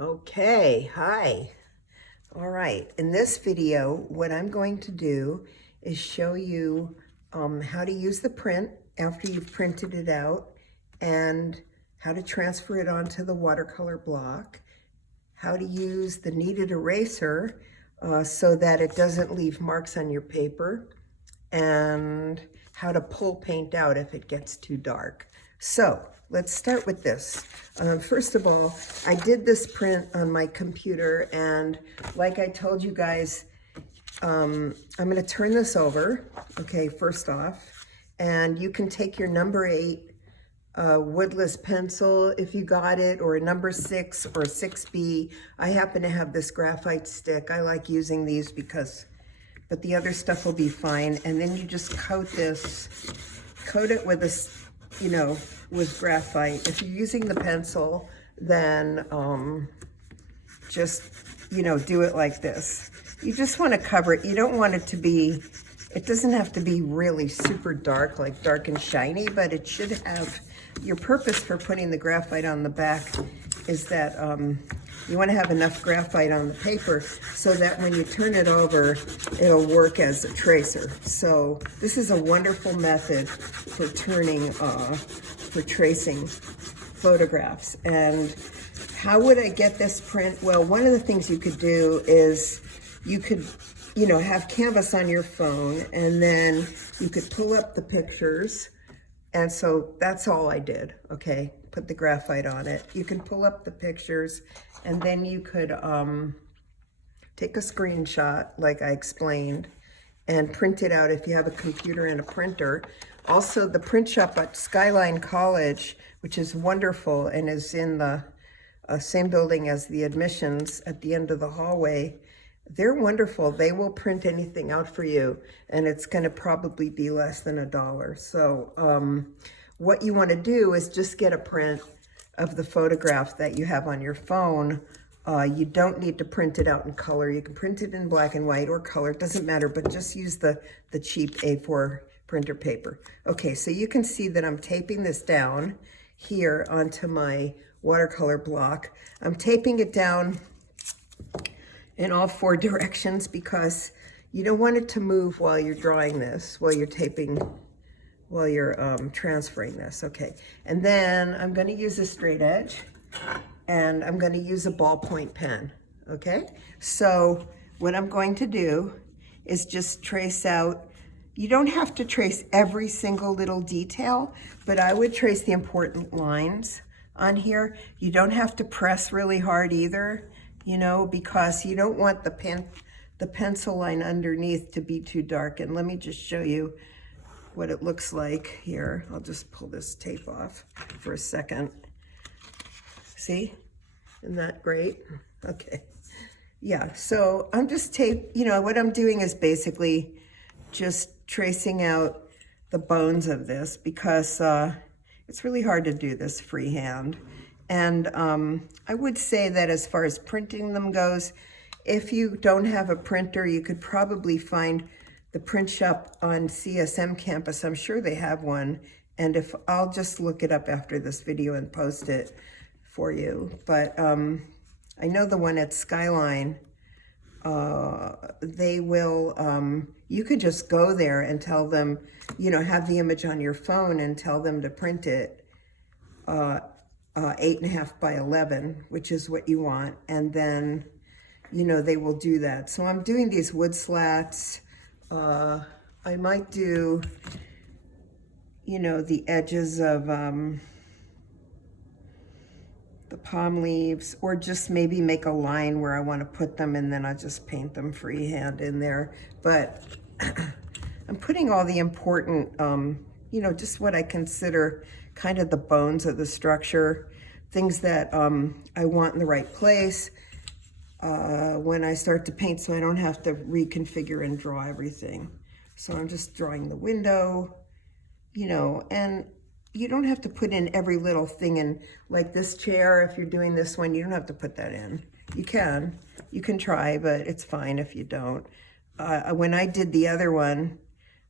Okay, hi. All right, in this video, what I'm going to do is show you how to use the print after you've printed it out and how to transfer it onto the watercolor block, how to use the kneaded eraser so that it doesn't leave marks on your paper, and how to pull paint out if it gets too dark. So let's start with this. First of all, I did this print on my computer, and like I told you guys, I'm going to turn this over, okay, first off, and you can take your number 8 woodless pencil if you got it, or a number 6 or 6B. I happen to have this graphite stick. I like using these but the other stuff will be fine. And then you just coat it with this, with graphite. If you're using the pencil, then just, do it like this. You just want to cover it. You don't want it to be, it doesn't have to be really super dark, like dark and shiny, but it should have, your purpose for putting the graphite on the back is that you want to have enough graphite on the paper so that when you turn it over, it'll work as a tracer. So this is a wonderful method for tracing photographs. And how would I get this print? Well, one of the things you could do is you could, have Canvas on your phone, and then you could pull up the pictures. And so that's all I did, okay? Put the graphite on it. You can pull up the pictures, and then you could take a screenshot, like I explained, and print it out if you have a computer and a printer. Also, the print shop at Skyline College, which is wonderful and is in the same building as the admissions at the end of the hallway, they're wonderful. They will print anything out for you, and it's going to probably be less than $1. So what you want to do is just get a print of the photograph that you have on your phone. You don't need to print it out in color. You can print it in black and white or color. It doesn't matter, but just use the cheap A4 printer paper. Okay, so you can see that I'm taping this down here onto my watercolor block. I'm taping it down in all 4 directions because you don't want it to move while you're drawing this, while you're transferring this. Okay, and then I'm going to use a straight edge, and I'm going to use a ballpoint pen. Okay, so what I'm going to do is just trace out. You don't have to trace every single little detail, but I would trace the important lines on here. You don't have to press really hard either, because you don't want the pencil line underneath to be too dark. And let me just show you what it looks like here. I'll just pull this tape off for a second. See? Isn't that great? Okay. Yeah, so I'm just what I'm doing is basically just tracing out the bones of this because it's really hard to do this freehand. And I would say that as far as printing them goes, if you don't have a printer, you could probably find the print shop on CSM campus. I'm sure they have one. And if I'll just look it up after this video and post it for you. But I know the one at Skyline, they will, you could just go there and tell them, have the image on your phone and tell them to print it 8.5 by 11, which is what you want. And then, they will do that. So I'm doing these wood slats. I might do, the edges of the palm leaves, or just maybe make a line where I want to put them, and then I'll just paint them freehand in there. But I'm putting all the important, just what I consider kind of the bones of the structure, things that I want in the right place when I start to paint, so I don't have to reconfigure and draw everything. So I'm just drawing the window, and you don't have to put in every little thing in, like this chair. If you're doing this one, you don't have to put that in. You can try, but it's fine if you don't. When I did the other one,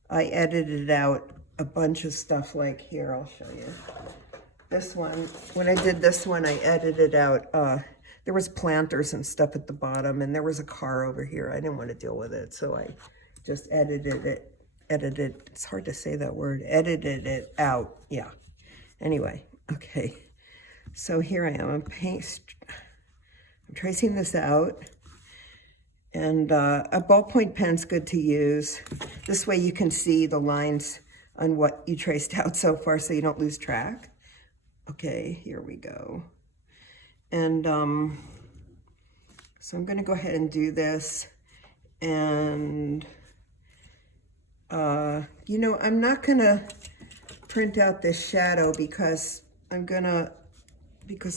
I edited out a bunch of stuff like here. I'll show you. This one, when I did this one, I edited out there was planters and stuff at the bottom, and there was a car over here. I didn't want to deal with it, so I just edited, it's hard to say that word, edited it out, yeah. Anyway, okay, so here I am, I'm tracing this out, and a ballpoint pen's good to use. This way you can see the lines on what you traced out so far so you don't lose track. Okay, here we go. And so I'm gonna go ahead and do this. And, you know, I'm not gonna print out this shadow because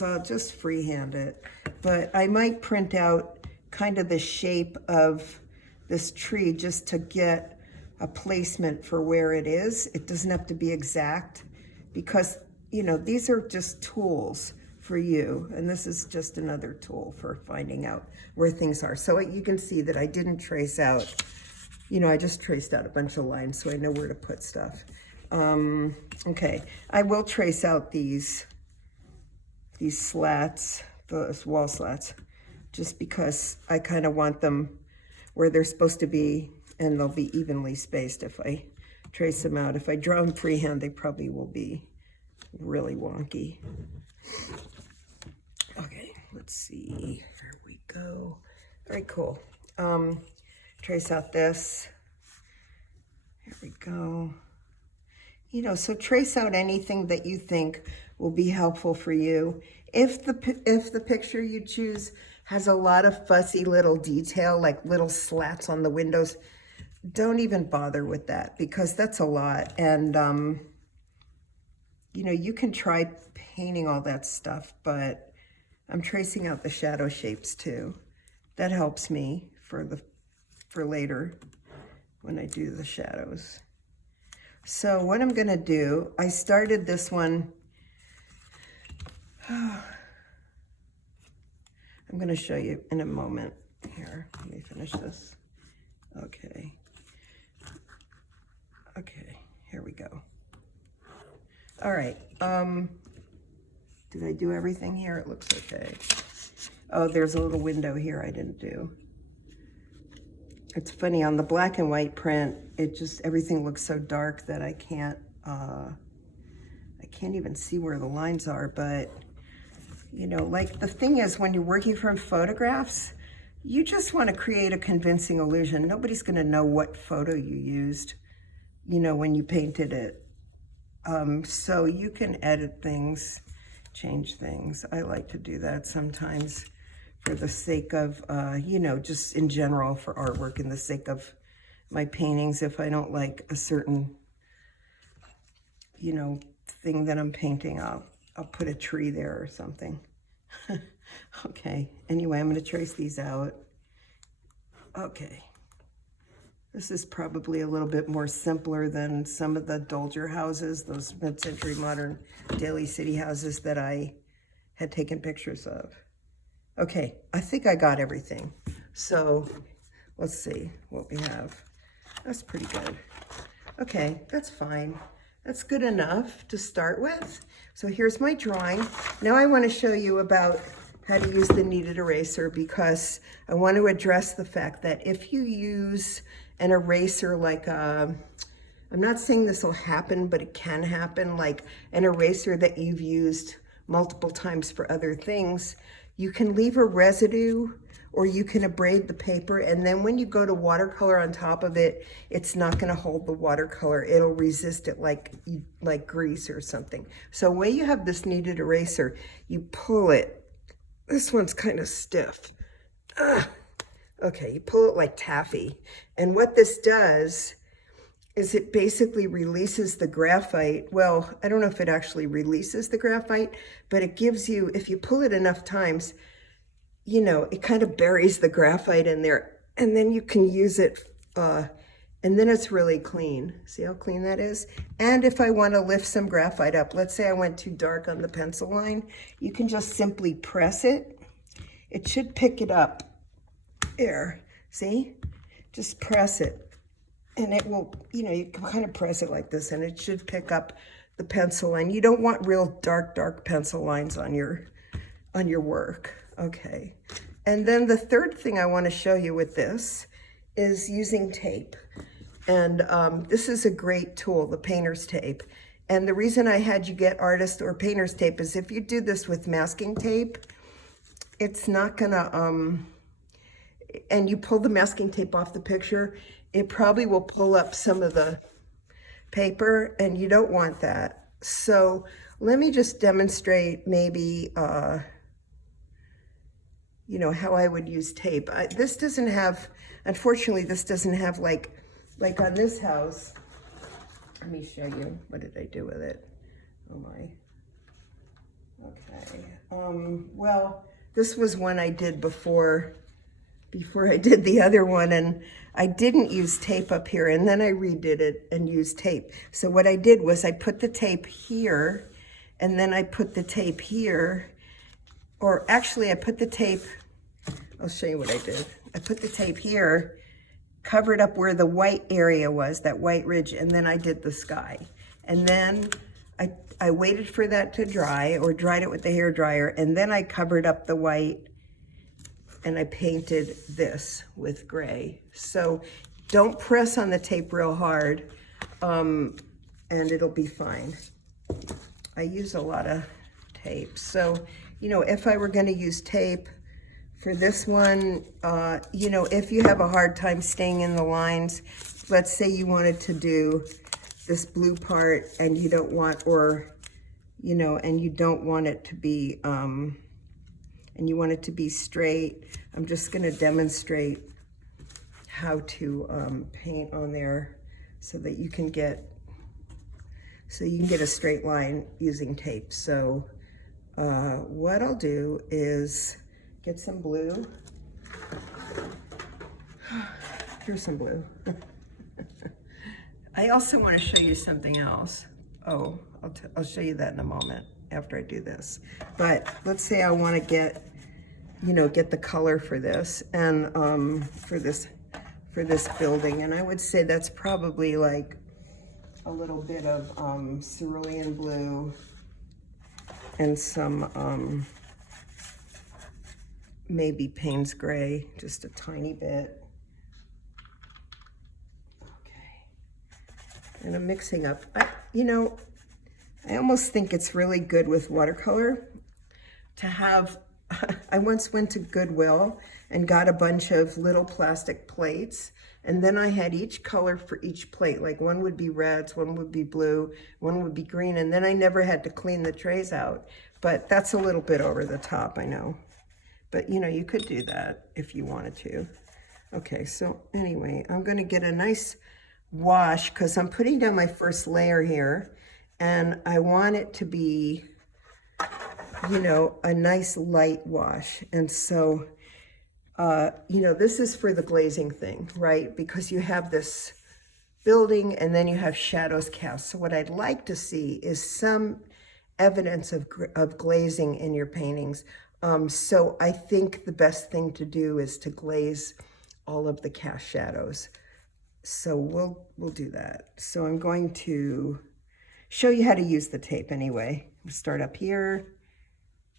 I'll just freehand it. But I might print out kind of the shape of this tree just to get a placement for where it is. It doesn't have to be exact because, you know, these are just tools for you, and this is just another tool for finding out where things are. So you can see that I didn't trace out, you know, I just traced out a bunch of lines so I know where to put stuff. Okay, I will trace out these slats, those wall slats, just because I kind of want them where they're supposed to be, and they'll be evenly spaced if I trace them out. If I draw them freehand, they probably will be really wonky. Okay, let's see, there we go. Very cool. Trace out this. Here we go. You know, so trace out anything that you think will be helpful for you. If the picture you choose has a lot of fuzzy little detail, like little slats on the windows, don't even bother with that because that's a lot. And, you know, you can try painting all that stuff, but I'm tracing out the shadow shapes too. That helps me for later when I do the shadows. So what I'm gonna do, I started this one, I'm gonna show you in a moment. Here, let me finish this. Okay. Okay, here we go. All right, did I do everything here? It looks okay. Oh, there's a little window here I didn't do. It's funny, on the black and white print, everything looks so dark that I can't even see where the lines are, but you know, like the thing is when you're working from photographs, you just want to create a convincing illusion. Nobody's gonna know what photo you used, you know, when you painted it. So you can edit things, change things. I like to do that sometimes for the sake of, you know, just in general for artwork, in the sake of my paintings. If I don't like a certain, you know, thing that I'm painting, I'll put a tree there or something. Okay, anyway, I'm gonna trace these out. Okay. This is probably a little bit more simpler than some of the Dolger houses, those mid-century modern Daly City houses that I had taken pictures of. Okay, I think I got everything. So let's see what we have. That's pretty good. Okay, that's fine. That's good enough to start with. So here's my drawing. Now I want to show you about how to use the kneaded eraser because I want to address the fact that if you use an eraser like I'm not saying this will happen, but it can happen, like an eraser that you've used multiple times for other things, you can leave a residue or you can abrade the paper, and then when you go to watercolor on top of it, it's not gonna hold the watercolor. It'll resist it like grease or something. So when you have this kneaded eraser, you pull it. This one's kind of stiff. Okay, you pull it like taffy. And what this does is it basically releases the graphite. Well, I don't know if it actually releases the graphite, but it gives you, if you pull it enough times, you know, it kind of buries the graphite in there, and then you can use it, and then it's really clean. See how clean that is? And if I want to lift some graphite up, let's say I went too dark on the pencil line, you can just simply press it. It should pick it up. There, see? Just press it, and it will, you know, you can kind of press it like this, and it should pick up the pencil line. You don't want real dark pencil lines on your work. Okay. And then the third thing I want to show you with this is using tape. And this is a great tool, the painter's tape. And the reason I had you get artist or painter's tape is if you do this with masking tape, it's not gonna, and you pull the masking tape off the picture, it probably will pull up some of the paper, and you don't want that. So let me just demonstrate maybe, you know, how I would use tape. This doesn't have, unfortunately, this doesn't have like on this house. Let me show you. What did I do with it? Oh my. Okay. Well, this was one I did before I did the other one, and I didn't use tape up here, and then I redid it and used tape. So what I did was I put the tape here, and then I put the tape here, or actually I put the tape, I'll show you what I did. I put the tape here, covered up where the white area was, that white ridge, and then I did the sky. And then I waited for that to dry, or dried it with the hair dryer, and then I covered up the white and I painted this with gray. So don't press on the tape real hard, and it'll be fine. I use a lot of tape. So, you know, if I were gonna use tape for this one, you know, if you have a hard time staying in the lines, let's say you wanted to do this blue part and you don't want, or, you know, and you don't want it to be, and you want it to be straight, I'm just gonna demonstrate how to paint on there so that you can get, a straight line using tape. So what I'll do is get some blue. Here's some blue. I also want to show you something else. Oh, I'll show you that in a moment after I do this. But let's say I want to get, you know, get the color for this, and for this building, and I would say that's probably like a little bit of cerulean blue and some maybe Payne's gray, just a tiny bit. Okay, and I'm mixing up. You know, I almost think it's really good with watercolor to have, I once went to Goodwill and got a bunch of little plastic plates, and then I had each color for each plate. Like one would be reds, one would be blue, one would be green, and then I never had to clean the trays out. But that's a little bit over the top, I know. But you know, you could do that if you wanted to. Okay, so anyway, I'm gonna get a nice wash because I'm putting down my first layer here, and I want it to be, you know, a nice light wash. And so, you know, this is for the glazing thing, right? Because you have this building and then you have shadows cast. So what I'd like to see is some evidence of glazing in your paintings. So I think the best thing to do is to glaze all of the cast shadows. So we'll do that. So I'm going to show you how to use the tape anyway. We'll start up here.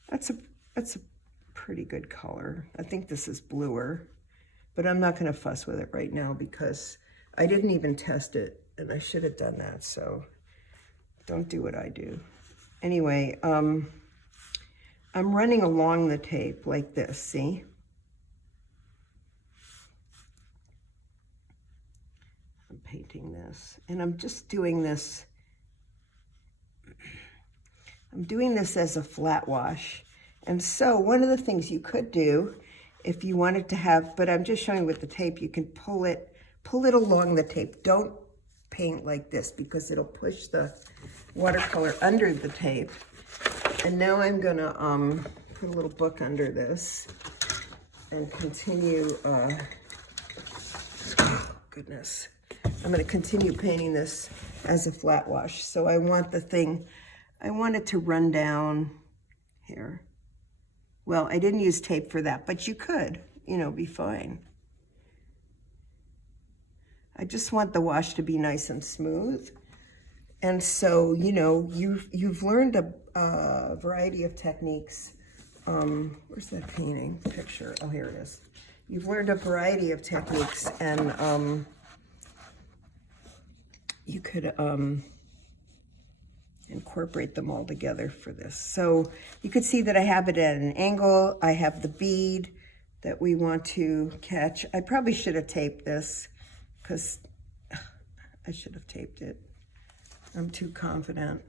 That's a pretty good color. I think this is bluer, but I'm not gonna fuss with it right now because I didn't even test it, and I should have done that, so don't do what I do. Anyway, I'm running along the tape like this, see? I'm painting this, and I'm just doing this. I'm doing this as a flat wash. And so one of the things you could do if you wanted to have, but I'm just showing with the tape, you can pull it along the tape. Don't paint like this because it'll push the watercolor under the tape. And now I'm gonna put a little book under this and continue, oh goodness. I'm gonna continue painting this as a flat wash. So I want it to run down here. Well, I didn't use tape for that, but you could, you know, be fine. I just want the wash to be nice and smooth. And so, you know, you've learned a variety of techniques where's that painting picture? Oh, here it is. You've learned a variety of techniques, and you could incorporate them all together for this. So you could see that I have it at an angle. I have the bead that we want to catch. I probably should have taped this because I should have taped it. I'm too confident.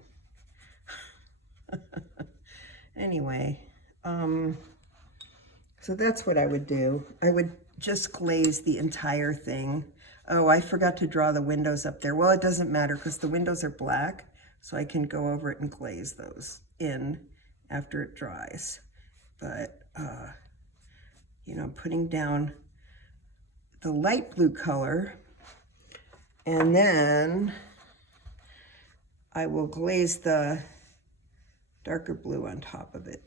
Anyway, so that's what I would do. I would just glaze the entire thing. Oh, I forgot to draw the windows up there. Well, it doesn't matter because the windows are black, so I can go over it and glaze those in after it dries. But, you know, I'm putting down the light blue color, and then I will glaze the darker blue on top of it.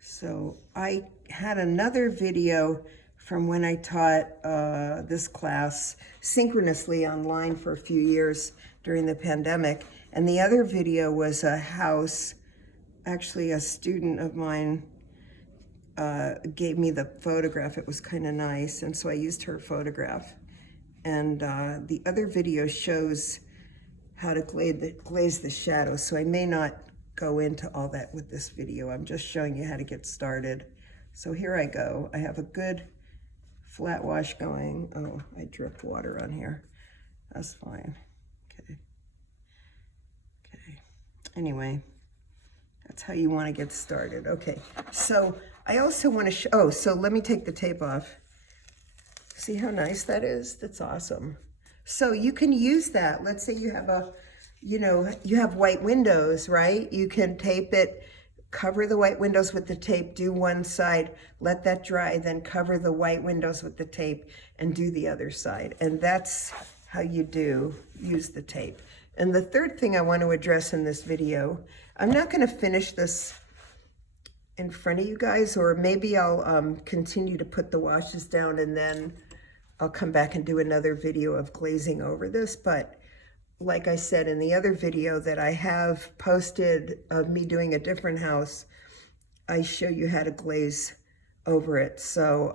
So I had another video from when I taught this class synchronously online for a few years during the pandemic. And the other video was a house, actually a student of mine gave me the photograph. It was kind of nice, and so I used her photograph. And the other video shows how to glaze the shadows, so I may not go into all that with this video. I'm just showing you how to get started. So here I go. I have a good flat wash going. Oh, I dripped water on here. That's fine. Okay. Anyway, that's how you want to get started. Okay, so I also want to show, oh, so let me take the tape off. See how nice that is? That's awesome. So you can use that. Let's say you have you have white windows, right? You can tape it, cover the white windows with the tape, do one side, let that dry, then cover the white windows with the tape and do the other side. And that's how you use the tape. And the third thing I want to address in this video, I'm not going to finish this in front of you guys, or maybe I'll continue to put the washes down and then I'll come back and do another video of glazing over this. But like I said in the other video that I have posted of me doing a different house, I show you how to glaze over it. So,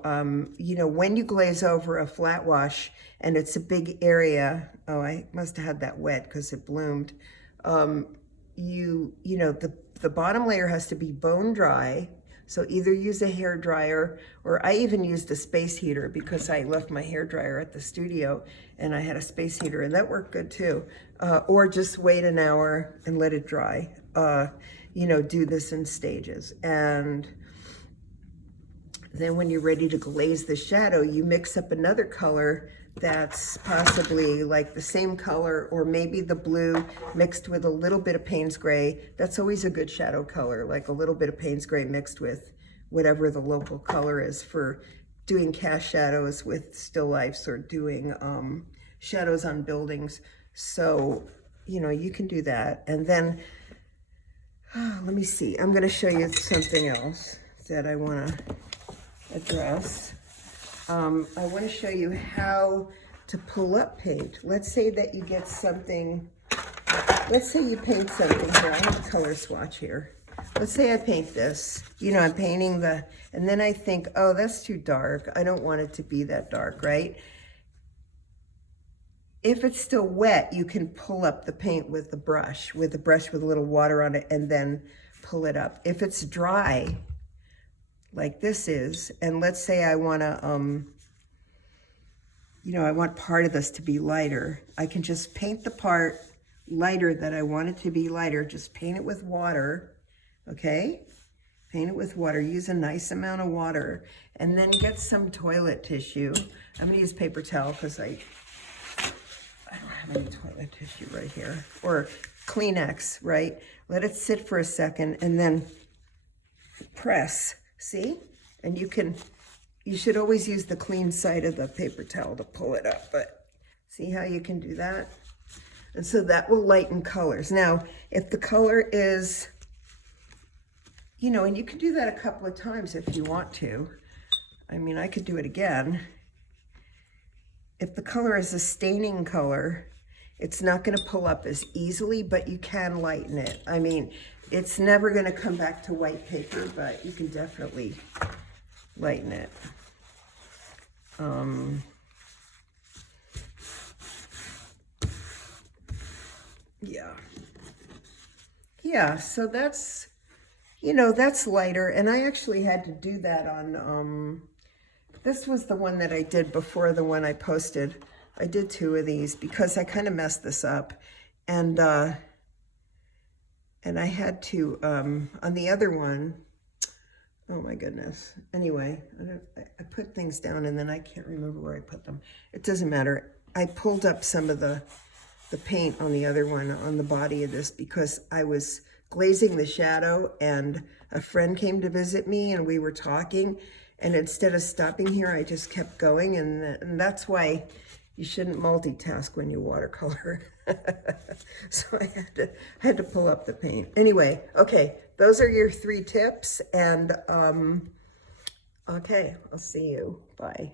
you know, when you glaze over a flat wash and it's a big area, oh, I must have had that wet because it bloomed. You know, the bottom layer has to be bone dry. So either use a hair dryer, or I even used a space heater because I left my hair dryer at the studio and I had a space heater and that worked good too. Or just wait an hour and let it dry. You know, do this in stages. And then when you're ready to glaze the shadow, you mix up another color that's possibly like the same color, or maybe the blue mixed with a little bit of Payne's gray. That's always a good shadow color, like a little bit of Payne's gray mixed with whatever the local color is for doing cast shadows with still lifes or doing shadows on buildings. So, you know, you can do that. And then, let me see, I'm gonna show you something else that I wanna address. I want to show you how to pull up paint. Let's say that you get something, let's say you paint something here. I have a color swatch here. Let's say I paint this, you know, I'm painting and then I think, oh, that's too dark. I don't want it to be that dark, right? If it's still wet, you can pull up the paint with a brush with a little water on it and then pull it up. If it's dry, like this is, and let's say I want to, you know, I want part of this to be lighter. I can just paint the part lighter that I want it to be lighter. Just paint it with water, okay? Paint it with water. Use a nice amount of water, and then get some toilet tissue. I'm gonna use paper towel because I don't have any toilet tissue right here, or Kleenex, right? Let it sit for a second, and then press. See? And you should always use the clean side of the paper towel to pull it up, but see how you can do that? And so that will lighten colors. Now, if the color is, you know, and you can do that a couple of times if you want to. I mean, I could do it again. If the color is a staining color, it's not going to pull up as easily, but you can lighten it. I mean, It's never going to come back to white paper, but you can definitely lighten it. Yeah, so that's, that's lighter. And I actually had to do that on, this was the one that I did before the one I posted. I did 2 of these because I kind of messed this up. And I had to, on the other one, oh my goodness. Anyway, I put things down and then I can't remember where I put them. It doesn't matter. I pulled up some of the paint on the other one on the body of this because I was glazing the shadow and a friend came to visit me and we were talking, and instead of stopping here I just kept going, and that's why you shouldn't multitask when you watercolor. So I had to pull up the paint. Anyway, okay, those are your 3 tips, and okay, I'll see you. Bye.